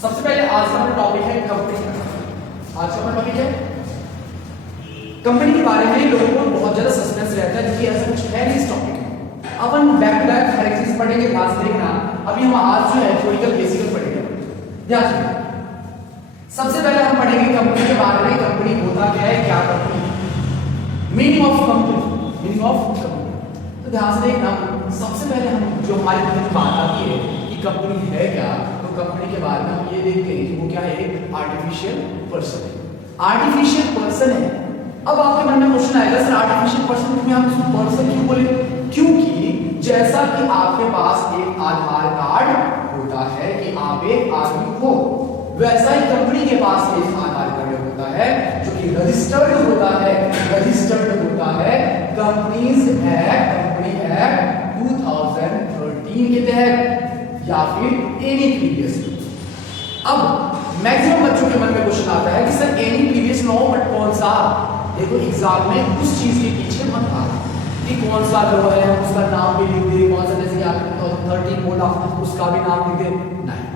सबसे पहले आज का टॉपिक है कंपनी। आज का टॉपिक है कंपनी के बारे में। लोगों को बहुत ज्यादा सस्पेंस रहता है कि ऐसा कुछ है नहीं इस टॉपिक में। अपन बैक टू बैक हर एक चीज पढ़ेंगे, ध्यान से देखना। अभी हम आज जो है थ्योरिकल बेसिकल पढ़ेंगे, ध्यान से। सबसे पहले हम पढ़ेंगे कंपनी के बारे में। कंपनी होता क्या है, क्या company, meaning of company, meaning of company. तो ध्यान से देखना, सबसे पहले हम जो हमारे मन में बात आती है कि कंपनी है क्या, तो कंपनी के बारे में हम ये देखते हैं कि वो क्या है, एक आर्टिफिशियल पर्सन है। आर्टिफिशियल पर्सन है। अब आपके मन में क्वेश्चन आएगा, सर आर्टिफिशियल पर्सन में हम इसको पर्सन क्यों बोले? क्योंकि जैसा कि आपके पास एक आधार कार्ड होता है कि आप एक आदमी हो, वैसा ही कंपनी के पास एक आधार कार्ड होता है जो कि रजिस्टर्ड होता है। रजिस्टर्ड होता है कंपनीज एक्ट, कंपनी एक्ट 2013 के तहत या फिर एनी प्रीवियस। अब मैक्सिमम बच्चों के मन में क्वेश्चन आता है कि sir any previous law but कौन सा? देखो एग्जाम में उस चीज के पीछे मत भागो कि कौन सा लॉ है, उसका नाम भी लिख दे, कौन सा, जैसे कि आपने 2013 बोला उसका भी नाम लिख दे। नहीं,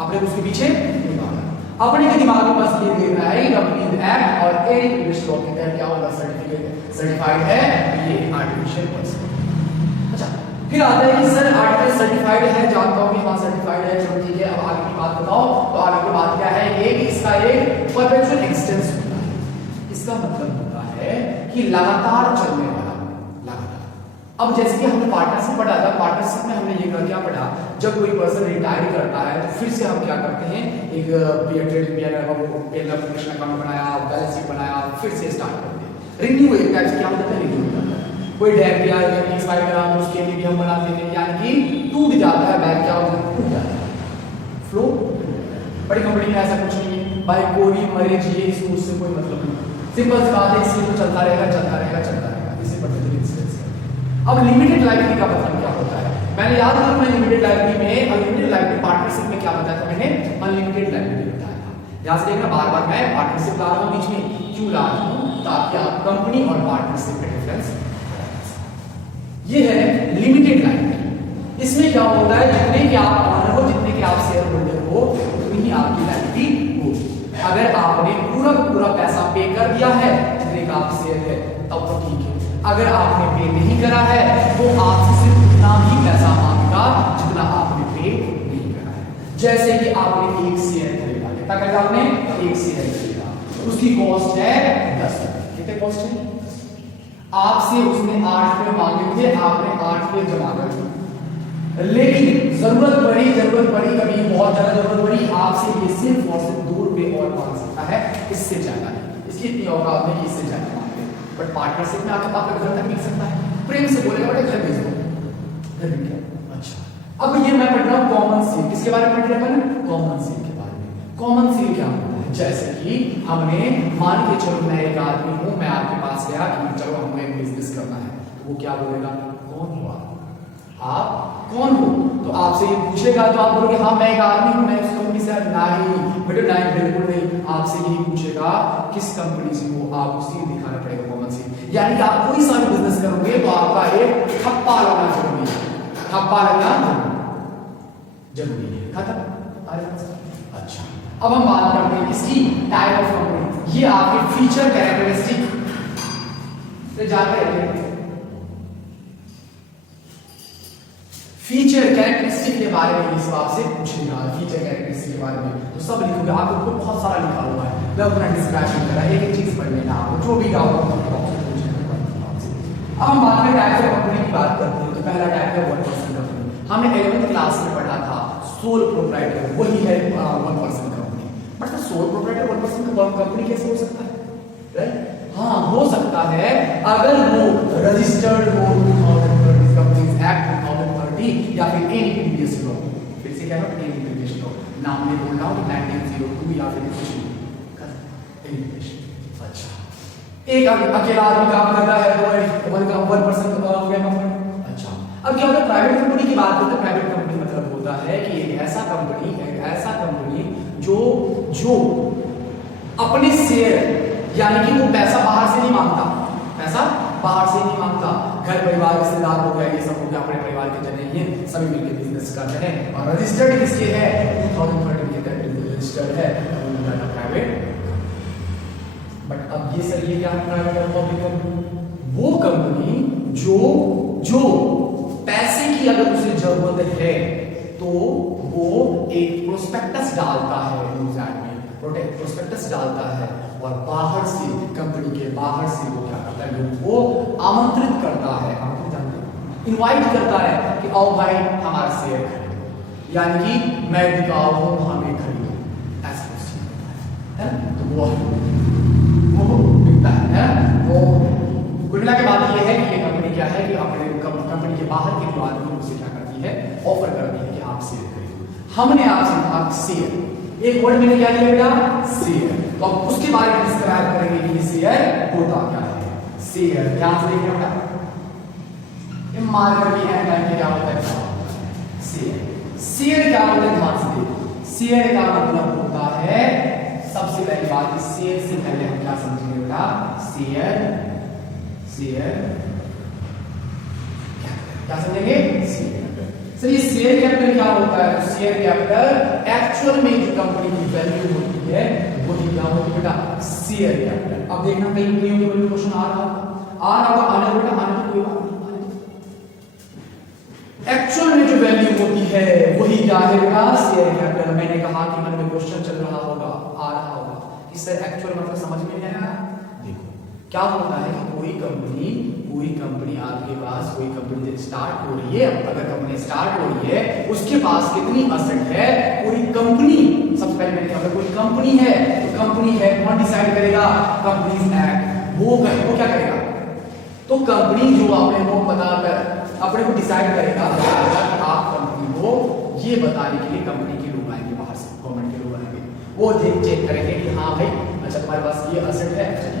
अपने उसके पीछे नहीं भागना। अपने के दिमाग में बस ये देखना है कि कंपनी एक्ट और एनी प्रीवियस लॉ के तहत क्या होगा, सर्टिफिकेट सर्टिफाइड है ये आर्टिफिशियल पर्सन। अच्छा, फिर आता है कि सर आर्टिफिशियल सर्टिफाइड है, जानता हूं कि हां सर्टिफाइड है, चलो ठीक है। अब आगे की बात बताओ। तो आगे की बात क्या है, एक इसका एक परपेचुअल एक्सटेंस होता है। इसका मतलब होता है कि लगातार चलने वाला, लगातार। अब जैसे कि हमने पार्टनरशिप पढ़ा था, पार्टनरशिप में हमने ये क्या पढ़ा, जब कोई पर्सन रिटायर करता है तो फिर से हम क्या करते हैं, एक ट्रेडिंग अकाउंट बनाया, बैलेंस शीट बनाया, फिर से स्टार्ट करते हैं। रिन्यू एक टाइप से क्या होता है, रिन्यू करता है। कोई डेट दिया है एक्सपायर करा, उसके लिए भी हम बनाते हैं, यानी कि टूट जाता है बैंक, क्या होता है, टूट जाता है, फ्लो। बड़ी कंपनी में ऐसा कुछ नहीं है भाई, कोई भी मरे जिए इसको उससे कोई मतलब नहीं। सिंपल सी बात है, इससे तो चलता रहेगा चलता रहेगा चलता रहेगा। इसे पर्टिकुलर इंस्टेंस है। अब लिमिटेड लाइबिलिटी का मतलब क्या होता है, मैंने याद करो मैं लिमिटेड लाइबिलिटी में, अनलिमिटेड लाइबिलिटी पार्टनरशिप में क्या बताया था मैंने, अनलिमिटेड लाइबिलिटी बताया था। यहां से देखना, बार बार मैं पार्टनरशिप ला रहा हूं बीच में, क्यों ला रहा हूं, ताकि आप कंपनी और पार्टनरशिप में डिफरेंस। ये है लिमिटेड लाइबिलिटी। इसमें क्या होता है, जितने के आप ऑनर हो, जितने के आप शेयर होल्डर हो, उतनी ही आपकी लाइबिलिटी होगी। अगर आपने पूरा पूरा पैसा पे कर दिया है, जितने का आप शेयर है, तब तो ठीक है। अगर आपने पे नहीं करा है तो आपसे सिर्फ उतना ही पैसा मांगेगा जितना आपने पे नहीं करा है। जैसे कि आपने एक शेयर खरीदा, कितना खरीदा आपने, एक शेयर खरीदा, उसकी कॉस्ट है 10 रुपए। कितने कॉस्ट है, आपसे उसने 8 रुपए मांगे थे, आपने 8 रुपए जमा कर दिए। लेकिन जरूरत पड़ी कभी बहुत ज्यादा जरूरत पड़ी, आपसे ये सिर्फ और सिर्फ 2 रुपए और मांग सकता है, इससे ज्यादा नहीं। इसकी इतनी औकात नहीं कि इससे ज्यादा मांगे। बट पार्टनरशिप में आपका घर तक मिल सकता है, प्रेम से बोलेगा बेटा घर भेज दो, घर मिल गया। अच्छा, अब ये मैं पढ़ रहा हूँ कॉमन सील। किसके बारे में पढ़ रहे हैं, कॉमन सील के बारे में। कॉमन सील क्या होता है, जैसे कि हमने मान के चलो मैं एक आदमी हूं, मैं आपके पास गया कि चलो हमें बिजनेस करना है, तो वो क्या बोलेगा, कौन हो आप कौन हो? तो आपसे ये पूछेगा तो आप बोलोगे हाँ मैं एक आदमी हूं, मैं उस कंपनी से। नहीं बेटे नहीं, बिल्कुल नहीं। आपसे यही पूछेगा किस कंपनी से हो, आप उसी दिखाना पड़ेगा कॉमन सील। यानी कि आप कोई सा भी बिजनेस करोगे तो आपका एक ठप्पा लगना जरूरी है, ठप्पा लगना जरूरी है। खत्म। अच्छा, अब हम बात करते हैं इसकी टाइप ऑफ कंपनी। ये आपके फीचर कैरेक्टरिस्टिक से जाकर फीचर कैरेक्टरिस्टिक के बारे में इस बात से पूछेगा। फीचर कैरेक्टरिस्टिक के बारे में तो सब लिखोगे, आपको बहुत सारा लिखा हुआ है, मैं अपना डिस्क्राइब नहीं कर रहा, एक चीज पढ़ लेना आपको, जो भी डाउट हो अब हम बाद में टाइप ऑफ कंपनी की बात करते हैं। तो पहला टाइप है 1% कंपनी। हमने 11th क्लास में पढ़ा था सोल प्रोप्राइटर, वही है 1% company. But sole proprietor 1% company कैसे हो सकता है, राइट? हाँ हो सकता है अगर वो रजिस्टर्ड हो 2030 कंपनीज एक्ट 2030 या फिर एनी प्रीवियस लॉ। फिर से क्या है, एनी प्रीवियस लॉ। नाम नहीं बोल रहा हूं 1902 या फिर कुछ नहीं। अच्छा, एक अकेला आदमी काम कर रहा है तो 1% हो गया कंपनी। अच्छा, अब क्या होता है, प्राइवेट कंपनी की बात करते हैं। प्राइवेट कंपनी मतलब होता है कि एक ऐसा कंपनी जो अपने शेयर, यानी कि वो पैसा बाहर से नहीं मांगता, पैसा बाहर से नहीं मांगता, घर परिवार रिश्तेदार हो गया, ये सब हो गया, अपने परिवार के जने ये सभी मिलकर बिजनेस करते हैं। और रजिस्टर्ड किसके है, 2013 के तहत रजिस्टर्ड है वो हो जाता प्राइवेट। बट अब ये सर ये क्या है प्राइवेट और पब्लिक कंपनी? वो कंपनी जो जो पैसे की अगर उसे जरूरत है तो वो एक प्रोस्पेक्टस डालता है न्यूज़ ऐड में, प्रोस्पेक्टस डालता है और बाहर से कंपनी के बाहर से वो क्या करता है लोगों को आमंत्रित करता है, इनवाइट करता है कि आओ भाई हमारा शेयर खरीदो, यानी कि मैं बिकाऊ हूं हमें खरीदो, ऐसा कुछ है। तो वो बिकता है। वो कुल मिला के बात ये है कि ये कंपनी क्या है कि अपने कंपनी के बाहर के जो आदमी उसे क्या करती है ऑफर करती है कि आप शेयर खरीदो। हमने आपसे कहा शेयर, एक वर्ड मैंने क्या लिया बेटा शेयर, तो अब उसके बारे में डिस्क्राइब करेंगे कि शेयर होता क्या है। शेयर ध्यान से देखिए बेटा, मार्कर भी है कि क्या होता है शेयर। शेयर क्या होता है ध्यान से देखिए, शेयर का मतलब होता है सबसे पहली बात शेयर से पहले हम क्या समझेंगे बेटा शेयर, शेयर क्या समझेंगे शेयर। सर ये शेयर कैपिटल क्या होता है? तो शेयर कैपिटल एक्चुअल में जो कंपनी की वैल्यू होती है वही क्या होती है बेटा शेयर कैपिटल। अब देखना कहीं कहीं क्वेश्चन आ रहा होगा आने बेटा आने कोई बात नहीं, एक्चुअल में जो वैल्यू होती है वही क्या है बेटा शेयर कैपिटल। मैंने कहा कि मन में क्वेश्चन चल रहा होगा आ रहा होगा कि सर एक्चुअल मतलब समझ में नहीं आया। देखो क्या होता है कि कोई कंपनी आपके पास कोई कंपनी जब स्टार्ट हो रही है, अगर कंपनी स्टार्ट हो रही है उसके पास कितनी असेट है पूरी कंपनी। सबसे पहले मैंने कहा कोई कंपनी है तो कंपनी है कौन डिसाइड करेगा? कंपनीज एक्ट वो क्या करेगा? तो कंपनी जो अपने को बताकर अपने को डिसाइड करेगा कि आप कंपनी को ये बताने के लिए कंपनी के लोग आएंगे बाहर से, गवर्नमेंट के लोग आएंगे, वो चेक करेंगे कि हाँ भाई अच्छा तुम्हारे पास ये असेट है, अच्छा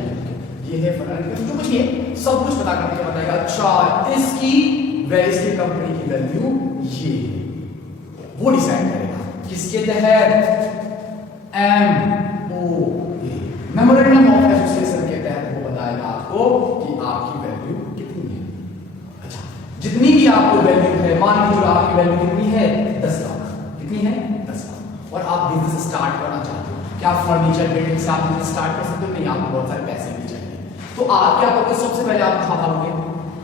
ये है फलाना जो कुछ है सब कुछ पता करके बताएगा अच्छा इसकी कंपनी की वैल्यू ये वो डिसाइड करेगा किसके तहत MOA मेमोरेंडम ऑफ एसोसिएशन के तहत वो बताएगा आपको कि आपकी वैल्यू कितनी है। अच्छा जितनी भी आपको वैल्यू है, मान लीजिए आपकी वैल्यू कितनी है 10 लाख, कितनी है 10 लाख और आप बिजनेस स्टार्ट करना चाहते हो, क्या आप फर्नीचर बिल्डिंग से आप बिजनेस स्टार्ट कर सकते हो? नहीं, आपको बहुत सारे पैसे भी चाहिए। तो आप क्या करोगे? सबसे पहले आप कहां भागोगे?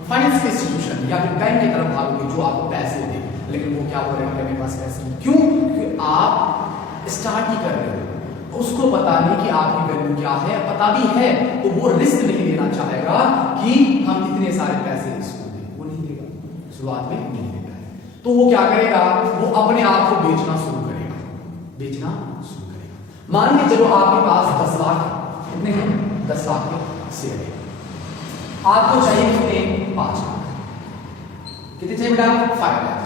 फाइनेंस इंस्टीट्यूशन या फिर बैंक की तरफ भागोगे जो आपको पैसे दे, लेकिन वो क्या बोल रहे हैं मेरे पास पैसे नहीं। क्यों? क्योंकि आप स्टार्ट ही कर रहे हो, उसको पता नहीं कि आपकी वैल्यू क्या है, पता भी है तो वो रिस्क नहीं लेना चाहेगा कि हम इतने सारे पैसे इसको दें, वो नहीं देगा, शुरुआत में नहीं देगा है। तो वो क्या करेगा? वो अपने आप को बेचना शुरू करेगा, बेचना शुरू करेगा। मान लीजिए चलो आपके पास 10 लाख कितने हैं 10 लाख के शेयर है, आपको चाहिए कितने 5 लाख, कितने चाहिए बेटा 5 लाख।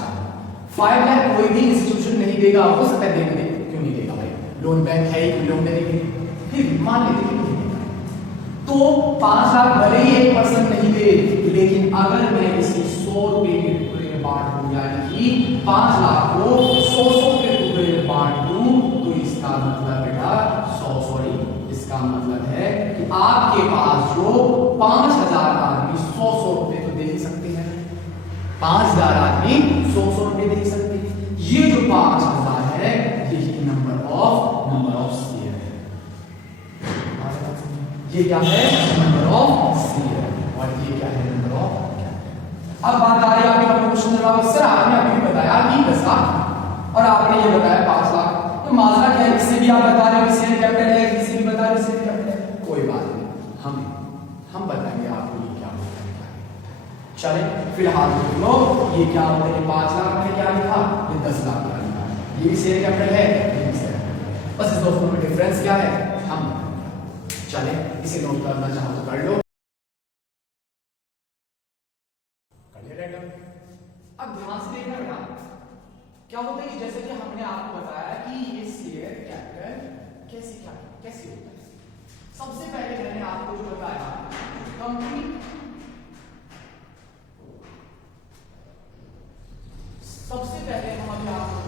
5 लाख कोई भी इंस्टीट्यूशन नहीं देगा, हो सकता है देगा, क्यों नहीं देगा भाई, लोन बैंक है ही लोन देने के लिए, फिर मान लेते हैं नहीं देगा तो 5 लाख भले ही एक पर्सन नहीं दे, लेकिन अगर मैं इसे 100 रुपए के टुकड़े में बांट दूं, यानी कि 5 लाख को 100 के टुकड़े में बांट दूं, तो इसका मतलब बेटा इसका मतलब है कि आपके पास जो 5000 आदमी 100 रुपए तो दे ही सकते हैं, 5000 आदमी 100 रुपए दे ही सकते हैं। ये जो 5000 है यही नंबर ऑफ शेयर है, ये क्या है नंबर ऑफ शेयर और ये क्या है नंबर ऑफ। अब बात आ रही है आपके क्वेश्चन जवाब, सर आपने अभी बताया कि 10 लाख और आपने ये बताया 5 लाख, तो माजरा क्या है? इससे भी आप बता रहे हो कि शेयर कैपिटल है, इससे भी बता रहे हो शेयर कैपिटल है, कोई बात नहीं, हम बताएंगे आपको ये क्या होता है। चले फिलहाल देख लो ये क्या होता है, 5 लाख में क्या लिखा, ये 10 लाख का लिखा, ये भी शेयर कैपिटल है, ये भी शेयर कैपिटल है, बस इस दोनों में डिफरेंस क्या है हम चले इसे नोट करना चाहो तो कर लो। अब ध्यान से देखना बेटा क्या होता है, जैसे कि हमने आपको बताया कि ये शेयर कैपिटल कैसे होता है। सबसे पहले मैंने आपको जो बताया कंपनी, सबसे पहले हम अभी आपको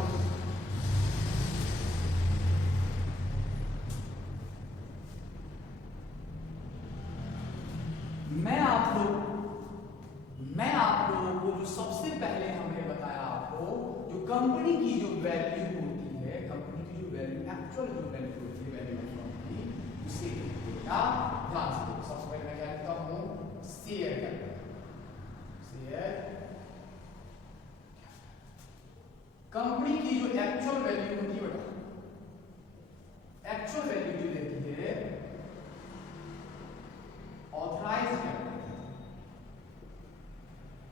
मैं आप लोगों को जो सबसे पहले हमने बताया आपको जो कंपनी की जो वैल्यू होती है, कंपनी की जो वैल्यू एक्चुअल जो वैल्यू होती है वैल्यू ऑफ कंपनी उसे बेटा ध्यान से देखो। सबसे पहले मैं क्या लिखता हूं शेयर कैपिटल, शेयर कंपनी की जो एक्चुअल वैल्यू होती है बेटा, एक्चुअल वैल्यू जो देती है ऑथराइज्ड कैपिटल,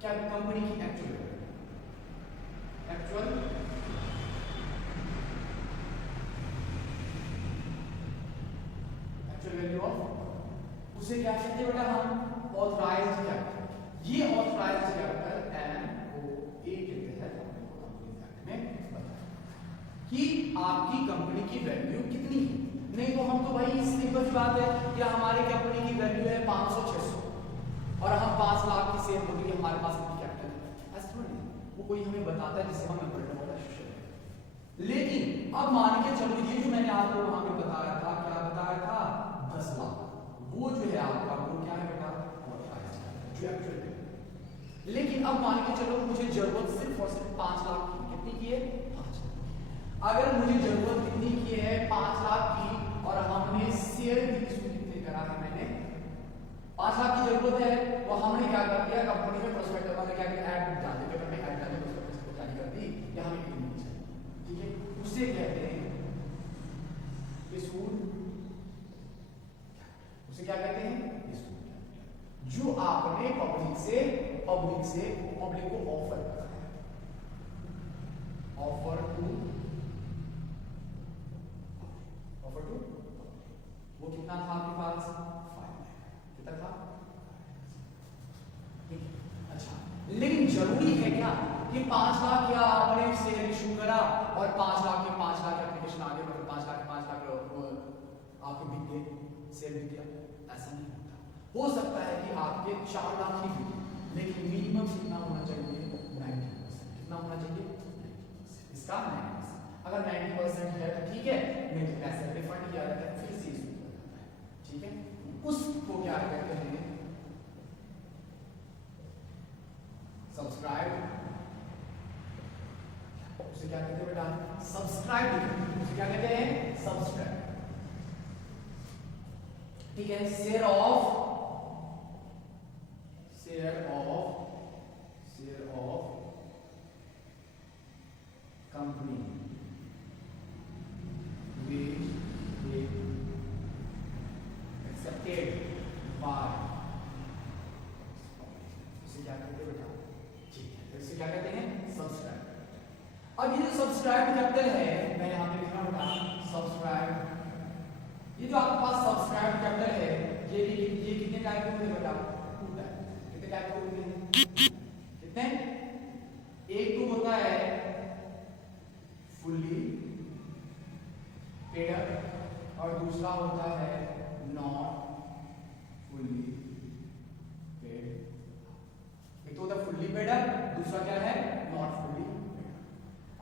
क्या कंपनी की एक्चुअल वैल्यू ऑफ उसे क्या कहते हैं बेटा हम ऑथराइज्ड कैपिटल। ये ऑथराइज्ड कैपिटल एमओए के तहत हमने कंपनी एक्ट में बताया कि आपकी कंपनी की वैल्यू कितनी है। नहीं तो हम तो भाई सिंपल सी बात है कि हमारी कंपनी की वैल्यू है 500-600 और हम 5 लाख की शेयर होल्डिंग है, हमारे पास कितनी कैपिटल है ऐसा थोड़ी वो कोई हमें बताता है जिससे हमें पढ़ना होगा शिक्षक। लेकिन अब मान के चलो ये जो मैंने आपको वहां पे बताया था, क्या बताया था 10 लाख, वो जो है आपका वो क्या है बेटा जो एक्चुअल है। लेकिन अब मान के चलो मुझे जरूरत सिर्फ और सिर्फ 5 लाख की, कितनी की है 5 लाख। अगर मुझे जरूरत कितनी की है 5 लाख की और हमने शेयर भी कितने करा है, मैंने 5 लाख की जरूरत है तो हमने क्या कर दिया कंपनी में प्रोस्पेक्टस में क्या किया ऐड डाल दिया, पेपर में ऐड डाल दिया, प्रोस्पेक्टस को जारी कर दी या हमें कितनी चाहिए, ठीक है। उसे कहते हैं इशूड, उसे क्या कहते हैं इशूड कैपिटल, जो आपने पब्लिक को ऑफर करा है, ऑफर टू वो कितना था आपके पास 5 लाख, कितना था ठीक है। अच्छा लेकिन जरूरी है क्या कि 5 लाख क्या आपने शेयर इशू करा और 5 लाख के 5 लाख एप्लीकेशन आगे मतलब 5 लाख के 5 लाख आपके बिक गए, शेयर बिक गया, ऐसा नहीं होता। हो सकता है कि आपके 4 लाख ही बिके, लेकिन मिनिमम कितना होना चाहिए 90%, कितना होना चाहिए 90%, इसका 90%। अगर 90% है तो ठीक है, नहीं तो पैसे रिफंड किया जाता है, फिर से इशू किया जाता है, ठीक है। उसको क्या कहते हैं सब्सक्राइब, उसे क्या कहते हैं बेटा सब्सक्राइब, उसे क्या कहते हैं सब्सक्राइब, ठीक है। Share of company accepted by, उसे क्या कहते हैं बेटा ठीक है, इसे क्या कहते हैं सब्सक्राइब। अब ये जो सब्सक्राइब कैपिटल है मैं यहां पे लिख रहा हूं बेटा सब्सक्राइब, ये जो आपके पास सब्सक्राइब कैपिटल है ये कितने टाइप के होते हैं बेटा 2 टाइप, कितने टाइप के होते हैं कितने, एक तो होता है फुल्ली पेड अप और दूसरा होता है नॉट फुल्ली पेड। एक तो होता है फुल्ली पेड अप, दूसरा क्या है नॉट फुल्ली पेड अप।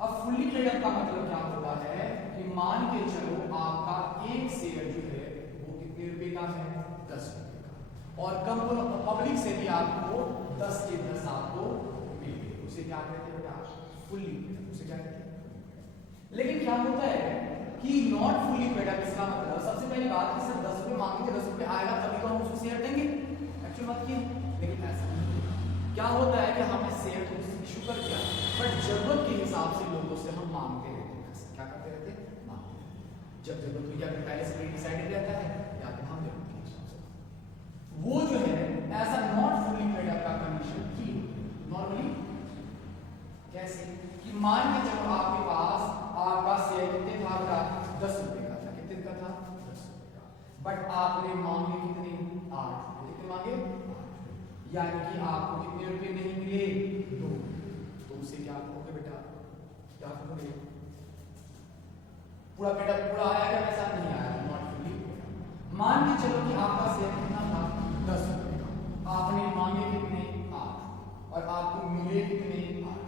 अब फुल्ली पेड अप का मतलब क्या होता है कि मान के चलो आपका एक शेयर जो है वो कितने रुपए का है 10 रुपए का, और कंपनी पब्लिक से भी आपको 10 के 10 आपको मिल गए, उसे क्या कहते हैं बेटा फुल्ली पेड अप, उसे क्या कहते हैं। लेकिन क्या होता है कि नॉट फुल्ली पेड अप, इसका मतलब सबसे पहली बात कि सिर्फ 10 रुपए मांगेंगे 10 रुपए आएगा तभी तो हम उसको शेयर देंगे, एक्चुअल बात की, लेकिन ऐसा नहीं। क्या होता है कि हमने शेयर तो इशू कर दिया बट जरूरत के हिसाब से लोगों से हम मांगते रहते हैं, क्या करते रहते हैं मांगते रहते हैं। जब जरूरत हुई या पहले से डिसाइडेड रहता है या फिर हम जरूरत के हिसाब से वो जो है ऐसा नॉट फुल्ली पेड अप का कंडीशन की नॉर्मली कैसे कि मान के चलो आपके पास आपका शेयर कितने था 10 रुपए का था, कितने का था 10 रुपए का, बट आपने मांगे कितने 8, कितने मांगे 8, यानी कि आपको कितने रुपए नहीं मिले 2, तो उसे क्या कहोगे बेटा क्या कहोगे पूरा पेड अप पूरा आया क्या ऐसा नहीं आया नॉट फुल्ली। मान के चलो कि आपका शेयर कितना था 10 रुपए का, आपने मांगे कितने 8 और आपको मिले कितने 8,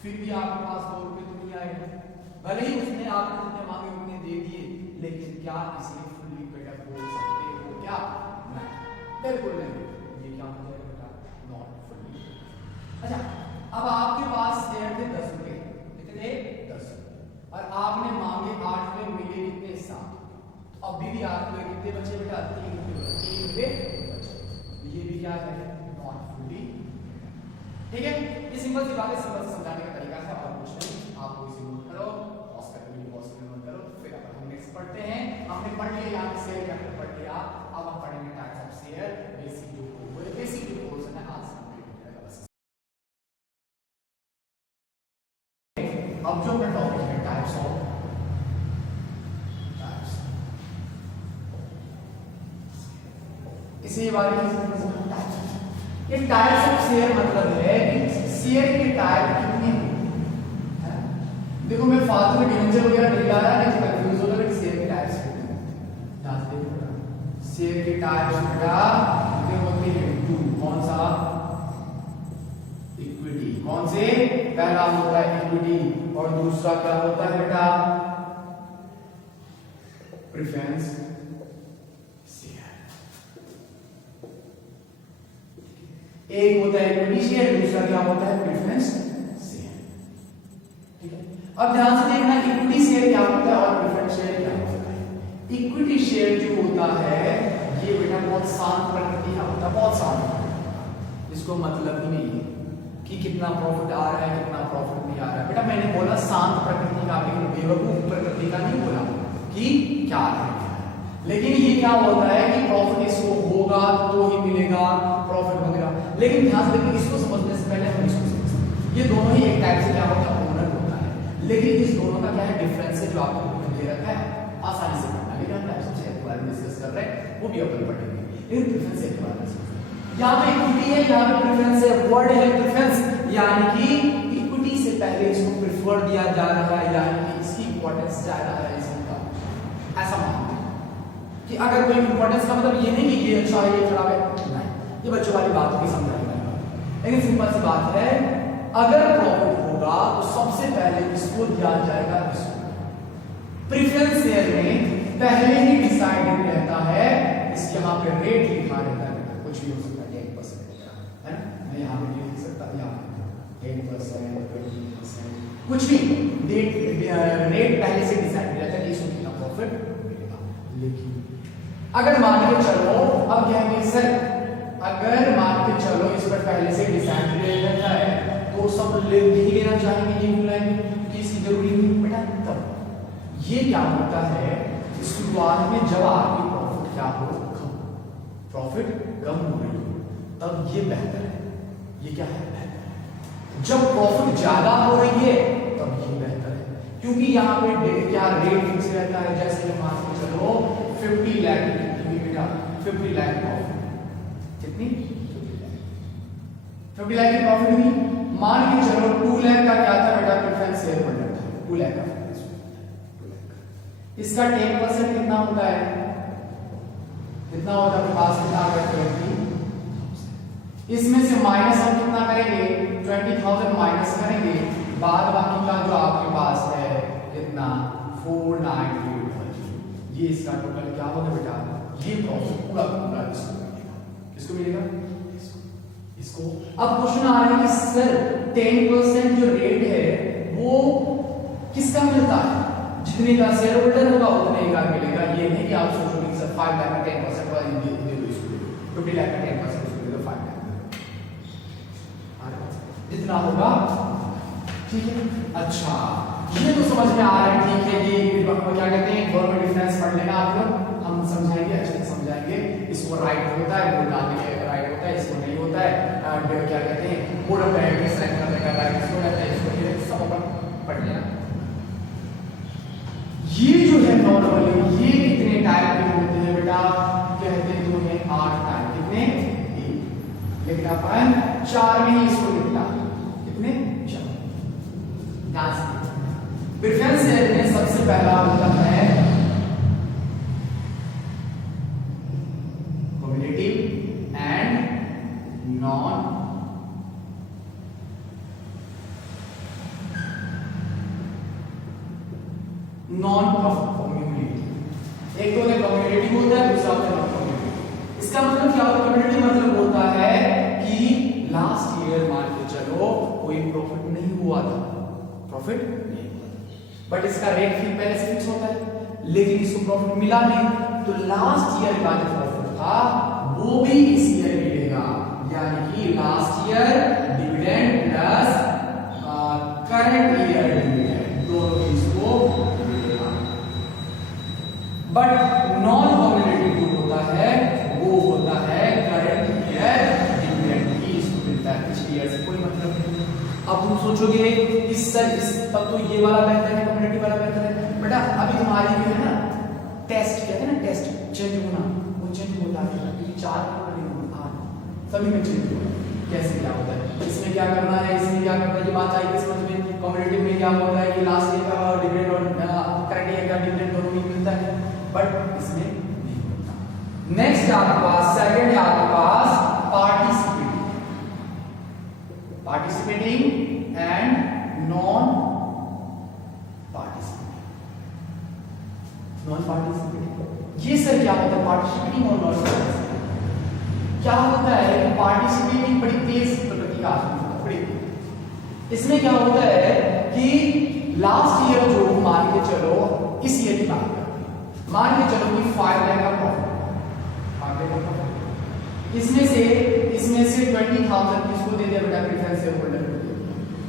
फिर भी आपके पास 2 रुपए तो नहीं आए, भले ही उसने आपको जितने मांगे उतने दे दिए, लेकिन क्या इसे फुल्ली पेड अप बोल सकते हो क्या नहीं, बिल्कुल नहीं, ये क्या हो जाएगा बेटा नॉट फुल्ली। अच्छा अब आपके पास शेयर थे 10 रुपए, कितने 10 रुपए, और आपने मांगे 8 रुपए मिले हुए कितने 7। अब भी आठ हुए कितने बचे बेटा 3 हुए बचे। ये भी क्या है नॉट फुली। ठीक है, ये सिंपल सी बात है, सिंपल से समझाने का तरीका है और कुछ नहीं। आप इसे नोट करो, पॉज करके वीडियो पॉज करके नोट करो, फिर अपन हम नेक्स्ट पढ़ते हैं। हमने पढ़ लिया यहाँ पे शेयर चैप्टर पढ़ लिया, अब हम पढ़ेंगे टाइप्स ऑफ शेयर। बेसिक जो कोर्स है आज कंप्लीट हो जाएगा बस। अब जो अपना टॉपिक है टाइप्स ऑफ इसी बारे में ये टाइप्स ऑफ शेयर मतलब है कि शेयर के टाइप कितने हैं। देखो मैं फालतू में डिवीजन वगैरह नहीं ला रहा, नहीं कंफ्यूज होगा कि शेयर के टाइप्स कितने हैं। ध्यान से देखो शेयर के टाइप्स बेटा कितने होते हैं 2। कौन सा इक्विटी, कौन से पहला होता है इक्विटी और दूसरा क्या होता है बेटा प्रेफरेंस। एक होता है इक्विटी शेयर, दूसरा क्या होता है प्रेफरेंस शेयर। ठीक है, अब ध्यान से देखना इक्विटी शेयर क्या होता है और प्रेफरेंस शेयर क्या होता है। इक्विटी शेयर जो होता है ये बेटा बहुत शांत प्रकृति का होता है, बहुत शांत, इसको मतलब ही नहीं है कि कितना प्रॉफिट आ रहा है कितना प्रॉफिट नहीं आ रहा है। बेटा मैंने बोला शांत प्रकृति का, लेकिन बेवकूफ प्रकृति का नहीं बोला कि क्या है। लेकिन ये क्या होता है कि प्रॉफिट इसको होगा तो ही मिलेगा प्रॉफिट वगैरह। लेकिन ध्यान से देखिए, इसको समझने से पहले हम इसको समझते। ये दोनों ही एक टाइप से क्या होता है ओनर होता है, लेकिन इस दोनों का क्या है डिफरेंस है जो आपको बुक में दे रखा है, आसानी से पढ़ना। लेकिन हम टाइप्स ऑफ शेयर के बारे में डिस्कस कर रहे हैं, वो भी अपन पढ़ेंगे। लेकिन प्रेफरेंस शेयर के बारे में समझो। यहाँ पे इक्विटी है, यहाँ पे प्रेफरेंस है। वर्ड है प्रेफरेंस, यानी कि इक्विटी से पहले इसको प्रेफर दिया जा रहा है, यानी कि इसकी इंपॉर्टेंस ज्यादा है इसका, ऐसा मानते हैं कि अगर कोई इंपॉर्टेंस का मतलब ये नहीं कि ये अच्छा है ये खराब है, नहीं, ये बच्चों वाली बात भी समझाएगा। लेकिन सिंपल सी बात है, अगर प्रॉफिट होगा तो सबसे पहले इसको दिया जाएगा इसको। प्रेफरेंस शेयर में पहले ही डिसाइडेड रहता है, इसके यहाँ पे रेट लिखा रहता है, कुछ भी हो सकता है 10% है ना, मैं यहाँ पे लिख सकता हूँ, यहाँ 10% 20%, कुछ भी रेट पहले से डिसाइड रहता है कि इसको कितना प्रॉफिट मिलेगा। लेकिन अगर मान के चलो, अब कहेंगे सर अगर मान के चलो इस पर पहले से डिसाइड रहता है तो सब नहीं लेना चाहेंगे ये लाइन कि इसकी जरूरी नहीं बेटा। तब ये क्या होता है शुरुआत में जब आपकी प्रॉफिट क्या हो कम, प्रॉफिट कम हो रही हो, तब ये बेहतर है। ये क्या है बेहतर है। जब प्रॉफिट ज्यादा हो रही है तब ये बेहतर है, क्योंकि यहाँ पे क्या रेट फिक्स रहता है। जैसे मान के चलो 50 लाख बेटा 50 लाख प्रॉफिट, कितनी 50 लाख की प्रॉफिट हुई। मान के चलो 2 लाख का क्या था बेटा प्रेफरेंस शेयर होल्डर था, 2 लाख का 2 लाख। इसका 10% कितना होता है, कितना होता है पास कितना आ गया 20। इसमें से माइनस हम कितना करेंगे 20,000 माइनस करेंगे, बाद बाकी का जो आपके पास है कितना 498, ये इसका टोटल क्या होगा बेटा, ये प्रॉफिट पूरा पूरा किसको मिलेगा, इसको। अब क्वेश्चन आ रहा है कि सर 10% जो रेट है वो किसका मिलता है, जितने का शेयर होल्डर होगा उतने का मिलेगा। ये नहीं कि आप सोचोगे कि सर 5 लाख का 10% वाला दे दो इसको, 50 लाख का 10% इसको दे दो 5 लाख जितना होगा, ठीक है। अच्छा ये तो समझ में आ रहा है, ठीक है। ये क्या कहते हैं गवर्नमेंट डिफरेंस पढ़ लेना आप लोग, हम समझाएंगे अच्छे से समझाएंगे। इसको राइट होता है वोट डालने के राइट होता है, इसको नहीं होता है क्या कहते हैं बोर्ड ऑफ डायरेक्टर्स सेलेक्ट करने का राइट इसको रहता है, इसको सब अपन पढ़ लेना। ये जो है नॉर्मली ये कितने टाइप के होते हैं बेटा, कहते हैं जो है 8 टाइप, कितने 1, लेकिन अपन 4 में ही इसको लिखना, कितने 4। प्रेफरेंस शेयर में सबसे पहला होता है कम्युनिटिव एंड नॉन कम्युनिटी। एक तो कम्युनिटी होता है, दूसरा होता है नॉन कम्युनिटी। इसका मतलब क्या होता है, कम्युनिटी मतलब होता है कि लास्ट ईयर मान के चलो कोई प्रॉफिट नहीं हुआ था, प्रॉफिट नहीं हुआ, बट इसका रेट फिर पहले से फिक्स होता है। लेकिन इसको प्रॉफिट मिला नहीं, तो लास्ट ईयर का जो प्रॉफिट था वो भी इस ईयर मिलेगा, यानी कि last year dividend plus current year dividend दोनों इसको मिलेगा। बट नॉन कम्युलेटिव जो होता है वो होता है करंट ईयर डिविडेंड ही इसको मिलता है, पिछले ईयर से कोई मतलब नहीं। अब तुम सोचोगे इस तब तो ये वाला बेहतर है, कम्युनिटी वाला बेहतर है। बेटा अभी तुम्हारी जो है ना टेस्ट कहते हैं ना, टेस्ट चेंज होना, वो चेंज होता है क्योंकि 4 सभी में चेंज होता है। कैसे क्या होता है, इसमें क्या करना है, इसमें क्या करना है, ये बात चाहिए समझ में। कम्युनिटी में क्या होता है कि लास्ट ईयर का डिविडेंड और करंट ईयर का डिविडेंड दोनों ही मिलता है, बट इसमें नहीं होता। नेक्स्ट आपके पास सेकंड है आपके पास पार्टिसिपेटिंग एंड नॉन पार्टिसिपेटिंग। ये सर क्या होता है पार्टिसिपेटिंग और नॉन पार्टिसिपेटिंग? क्या होता है कि पार्टिसिपेटिंग बड़ी तेज प्रकृति का आदमी होता है, बड़ी तेज। इसमें क्या होता है कि लास्ट ईयर जो मान के चलो इस ईयर की बात करते हैं, मान के चलो कि 5 लाख का प्रॉफिट, इसमें से 20,000 किसको दे दिया बेटा, प्रेफरेंस शेयर होल्डर को दे दिया।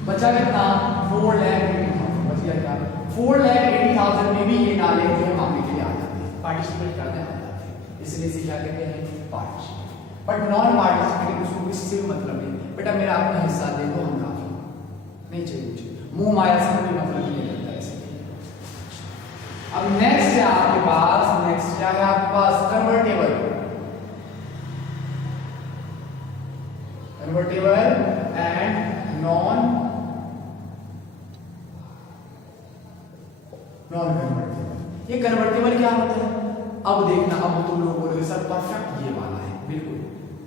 बचा कितना 4,80,000 बच गया। क्या 4,80,000 में भी ये डाले जो मामले के लिए आ जाते हैं, पार्टिसिपेट करने आ जाते हैं, इसलिए इसे क्या कहते हैं पार्टिसिपेट। बट नॉन पार्टिसिपेटिंग उसको किसी से मतलब नहीं, बेटा मेरा अपना हिस्सा दे दो, हम काफी नहीं चाहिए मुझे, मुंह माया से कोई मतलब नहीं रहता है इसलिए। अब नेक्स्ट है आपके पास, नेक्स्ट क्या है आपके पास, कन्वर्टेबल एंड नॉन कन्वर्टेबल। ये कन्वर्टेबल क्या होता है, अब देखना, अब तुम लोग बोलोगे सर परफेक्ट ये वाला है, बिल्कुल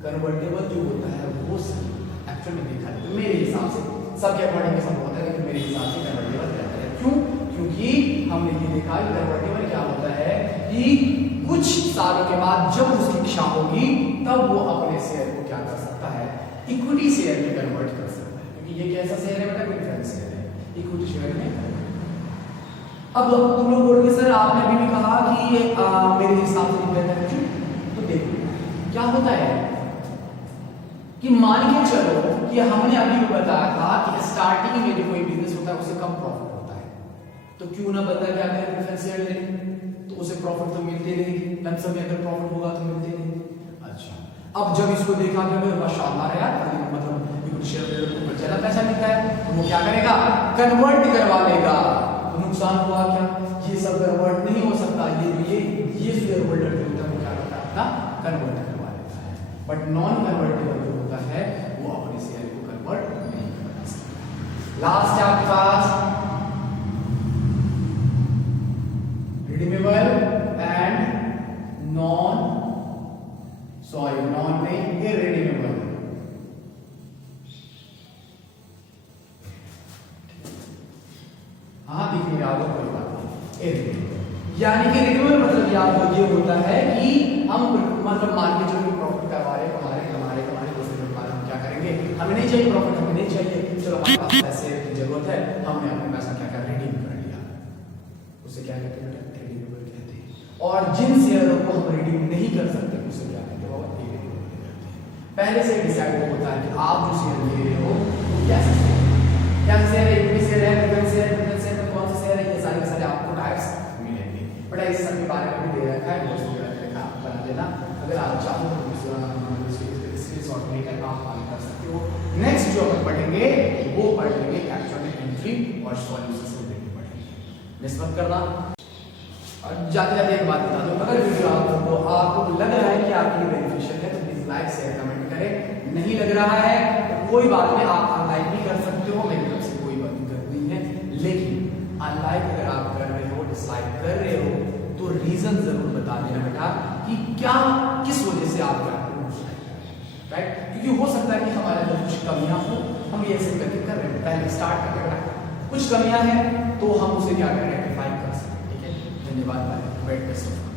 कन्वर्टेबल जो होता है वो सही एक्चुअल में देखा है तो मेरे हिसाब से सबके अकॉर्डिंग सब होता है, लेकिन मेरे हिसाब से कन्वर्टेबल बेहतर है। क्यों? क्योंकि हमने ये देखा कि कन्वर्टेबल क्या होता है कि कुछ सालों के बाद जब उसकी इच्छा होगी तब वो अपने शेयर को क्या कर सकता है, इक्विटी शेयर में कन्वर्ट कर सकता है, क्योंकि ये कैसा शेयर है बेटा, प्रेफरेंस शेयर है, इक्विटी शेयर में। अब तुम लोग बोलोगे सर आपने अभी भी कहा कि मेरे हिसाब से बेहतर है, क्यों? तो देखो क्या होता है कि मान के चलो कि हमने अभी भी बताया था कि स्टार्टिंग में जो कोई बिजनेस होता है उससे कम प्रॉफिट होता है, तो क्यों ना बंदा क्या करे प्रेफरेंस शेयर ले, तो उसे प्रॉफिट तो मिलते रहेगी, लमसम में अगर प्रॉफिट होगा तो मिलते रहेगी। अच्छा, अब जब इसको देखा कि माशाल्लाह यार मतलब इक्विटी शेयर को ऊपर ज्यादा पैसा मिलता है, तो वो क्या करेगा, कन्वर्ट करवा लेगा। तो नुकसान हुआ क्या, ये सब कन्वर्ट नहीं हो सकता, ये शेयर होल्डर जो होता है वो क्या करता है अपना कन्वर्ट करवा लेता है। बट नॉन कन्वर्टेबल जो होता है वो अपने शेयर को कन्वर्ट नहीं करवा सकता। लास्ट है आपके पास रिडीमेबल एंड नॉन नहीं इररिडीमेबल। हाँ देखिए याद हो कोई बात नहीं, इररिडीमेबल यानी कि रिडीमेबल मतलब याद हो ये होता है कि हम मतलब मान के चलो प्रॉफिट करवा रहे हमारे दूसरे व्यापार हम क्या करेंगे, हमें नहीं चाहिए प्रॉफिट, हमें नहीं चाहिए, चलो हमारे पास पैसे की जरूरत है, हमने अपने पैसा क्या कर रिडीम कर लिया, उसे क्या कहते हैं बेटा रिडीमेबल कहते हैं। और जिन शेयरों को हम रिडीम नहीं कर सकते उसे क्या कहते हैं बाबा इररिडीमेबल कहते हैं। पहले से डिसाइड होता है कि आप जो शेयर ले रहे हो वो कैसा शेयर है, इक्विटी शेयर है, प्रेफरेंस शेयर है, कौन सा शेयर है, ये सारे के सारे आपको टाइप्स मिलेंगे। बट इस सब के बारे में भी दे रखा है, नोट्स वगैरह बना देना, अगर आप चाहो तो स्क्रीनशॉट लेकर आप आगे कर सकते हो। नेक्स्ट जो हम पढ़ेंगे वो पढ़ेंगे एक्चुअल में एंट्री और सॉल्यूशन से रिलेटेड पढ़ेंगे, मिस मत करना। और जाते जाते एक बात बता दो, अगर वीडियो आपको लग रहा है कि आपके लिए बेनिफिशियल है तो प्लीज लाइक शेयर कमेंट करें, नहीं लग रहा है तो कोई बात नहीं, आप अनलाइक भी कर सकते हो, मेरी तरफ से कोई दिक्कत नहीं है। लेकिन अनलाइक अगर आप कर रहे हो, डिसलाइक कर रहे हो तो रीजन जरूर बता देना बेटा कि क्या किस वजह से आप कर रहे हो, राइट? क्योंकि हो सकता है कि हमारे अंदर कुछ कमियां हो, हम ये ऐसे करके कर रहे हैं, पहले स्टार्ट करके बेटा कुछ कमियां हैं तो हम उसे क्या करें रेक्टिफाई कर सकते हैं। ठीक है, धन्यवाद, बाय, बेस्ट ऑफ